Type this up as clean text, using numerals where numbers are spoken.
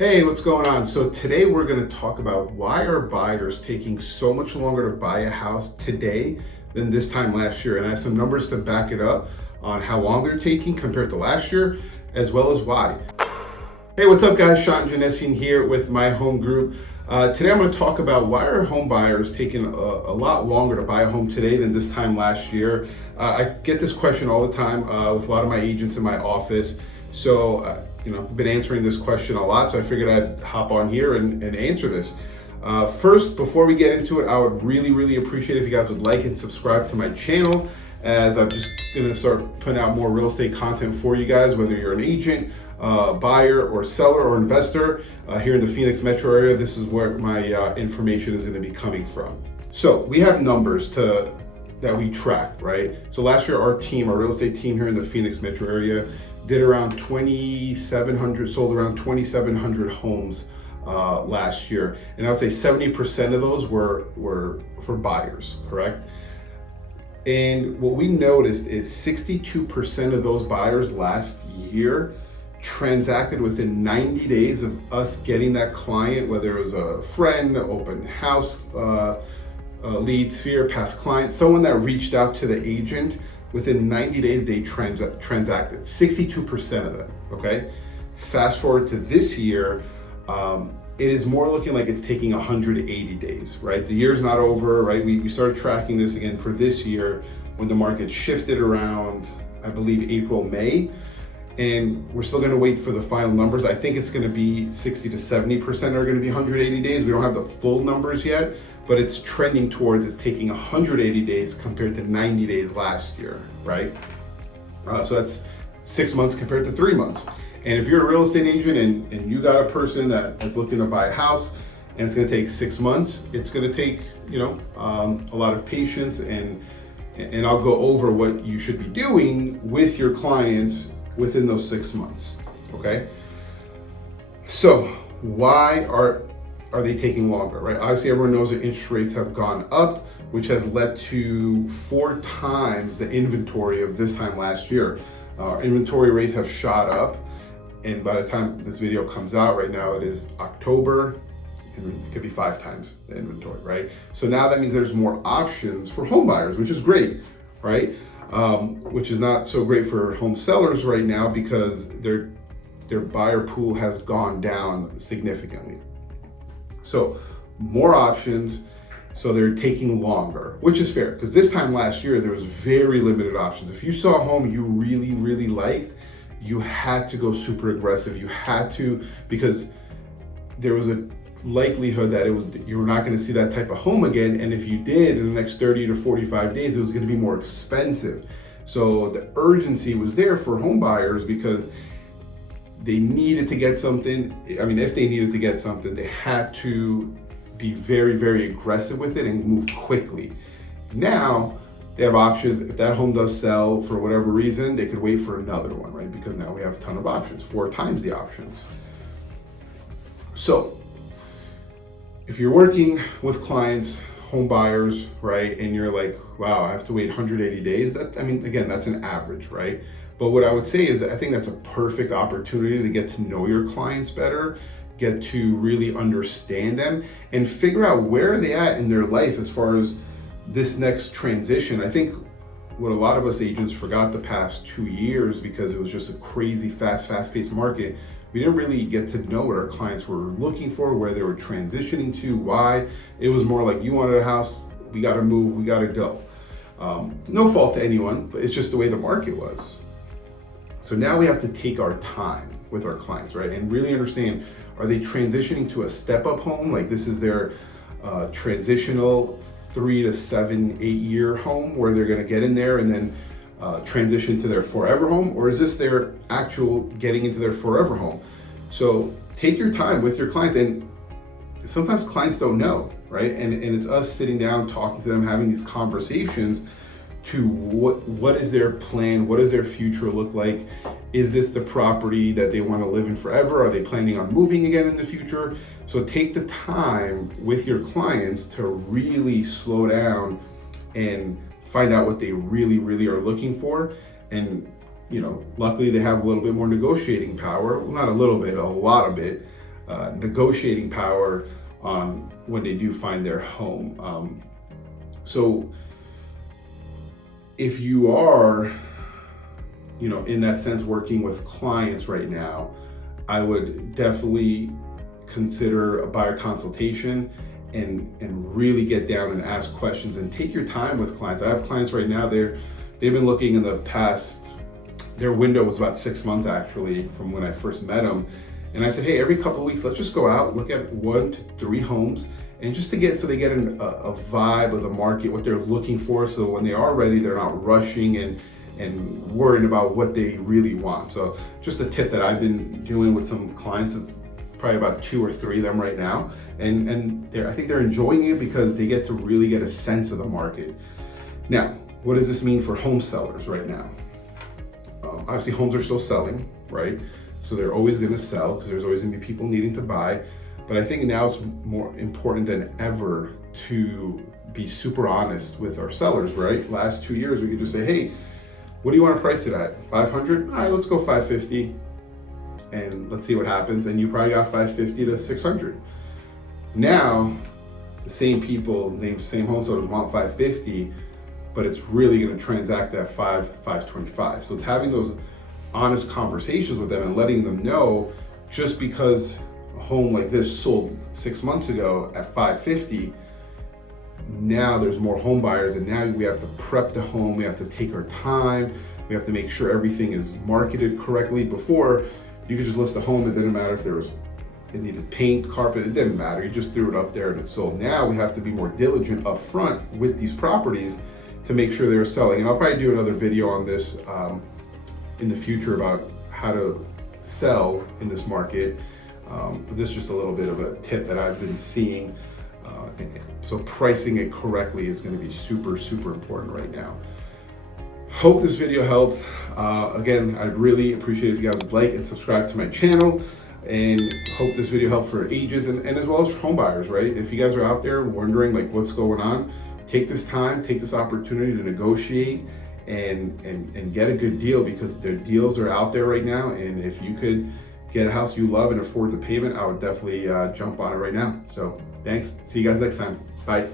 Hey, what's going on? So today we're going to talk about why are buyers taking so much longer to buy a house today than this time last year. And I have some numbers to back it up on how long they're taking compared to last year, as well as why. Hey, what's up guys? Sean Janessian here with My Home Group. Today I'm going to talk about why are home buyers taking a lot longer to buy a home today than this time last year. I get this question all the time with a lot of my agents in my office. So, I've been answering this question a lot, so I figured I'd hop on here and answer this. First, before we get into it, I would really appreciate if you guys would like and subscribe to my channel, as I'm just gonna start putting out more real estate content for you guys, whether you're an agent, buyer or seller or investor here in the Phoenix metro area. This is where my information is gonna be coming from. So we have numbers that we track, right? So last year our real estate team here in the Phoenix metro area did around 2,700, sold around 2,700 homes last year. And I would say 70% of those were for buyers, correct? And what we noticed is 62% of those buyers last year transacted within 90 days of us getting that client, whether it was a friend, open house, lead, sphere, past client, someone that reached out to the agent. Within 90 days, they transacted, 62% of them, okay? Fast forward to this year, it is more looking like it's taking 180 days, right? The year's not over, right? We started tracking this again for this year when the market shifted around, I believe, April, May, and we're still gonna wait for the final numbers. I think it's gonna be 60 to 70% are gonna be 180 days. We don't have the full numbers yet, but it's trending towards it's taking 180 days compared to 90 days last year, right? So that's 6 months compared to 3 months. And if you're a real estate agent and you got a person that is looking to buy a house and it's gonna take 6 months, it's gonna take, a lot of patience, and I'll go over what you should be doing with your clients within those 6 months, okay? So why are they taking longer, right? Obviously, everyone knows that interest rates have gone up, which has led to 4 times the inventory of this time last year. Our inventory rates have shot up, and by the time this video comes out right now, it is October, and it could be 5 times the inventory, right? So now that means there's more options for home buyers, which is great, right? Which is not so great for home sellers right now because their buyer pool has gone down significantly. So more options, so they're taking longer, which is fair because this time last year there was very limited options. If you saw a home you really liked, you had to go super aggressive. You had to, because there was a likelihood that you were not going to see that type of home again, and if you did in the next 30 to 45 days, it was going to be more expensive. So the urgency was there for home buyers because they needed to get something. I mean, if they needed to get something, they had to be very aggressive with it and move quickly. Now they have options. If that home does sell for whatever reason, they could wait for another one, right? Because now we have a ton of options, 4 times the options. So if you're working with clients, home buyers, right, and you're like, wow, I have to wait 180 days, again, that's an average, right? But what I would say is that I think that's a perfect opportunity to get to know your clients better, get to really understand them, and figure out where are they at in their life as far as this next transition. I think what a lot of us agents forgot the past 2 years, because it was just a crazy fast-paced market, we didn't really get to know what our clients were looking for, where they were transitioning to, why. It was more like, you wanted a house, we gotta move, we gotta go. No fault to anyone, but it's just the way the market was. So now we have to take our time with our clients, right? And really understand, are they transitioning to a step-up home? Like this is their transitional 3 to 7, 8 year home where they're gonna get in there and then transition to their forever home? Or is this their actual getting into their forever home? So take your time with your clients, and sometimes clients don't know, right? And it's us sitting down, talking to them, having these conversations to what is their plan? What does their future look like? Is this the property that they want to live in forever? Are they planning on moving again in the future? So take the time with your clients to really slow down and find out what they really are looking for. And luckily they have a little bit more negotiating power. Well, not a little bit, a lot of it, negotiating power on when they do find their home. So if you are, in that sense, working with clients right now, I would definitely consider a buyer consultation and really get down and ask questions and take your time with clients. I have clients right now, they've been looking in the past, their window was about 6 months actually from when I first met them. And I said, hey, every couple of weeks, let's just go out, look at 1 to 3 homes, and just so they get a vibe of the market, what they're looking for. So when they are ready, they're not rushing and worrying about what they really want. So just a tip that I've been doing with some clients is probably about 2 or 3 of them right now. And I think they're enjoying it because they get to really get a sense of the market. Now, what does this mean for home sellers right now? Obviously, homes are still selling, right? So they're always going to sell because there's always going to be people needing to buy. But I think now it's more important than ever to be super honest with our sellers, right? Last 2 years, we could just say, hey, what do you want to price it at? 500? All right, let's go 550 and let's see what happens. And you probably got 550 to 600. Now, the same people, same home sellers want 550, but it's really going to transact at 525. So it's having those honest conversations with them and letting them know, just because a home like this sold 6 months ago at 550, now there's more home buyers, and now we have to prep the home, we have to take our time, we have to make sure everything is marketed correctly. Before, you could just list a home, it didn't matter if it needed paint, carpet, it didn't matter, you just threw it up there and it sold. Now we have to be more diligent up front with these properties to make sure they're selling. And I'll probably do another video on this in the future about how to sell in this market. But this is just a little bit of a tip that I've been seeing. So pricing it correctly is going to be super, super important right now. Hope this video helped. Again, I'd really appreciate if you guys would like and subscribe to my channel, and hope this video helped for agents and as well as for home buyers, right? If you guys are out there wondering like what's going on, take this time, take this opportunity to negotiate and get a good deal, because the deals are out there right now. And if you could get a house you love and afford the payment, I would definitely jump on it right now. So thanks. See you guys next time. Bye.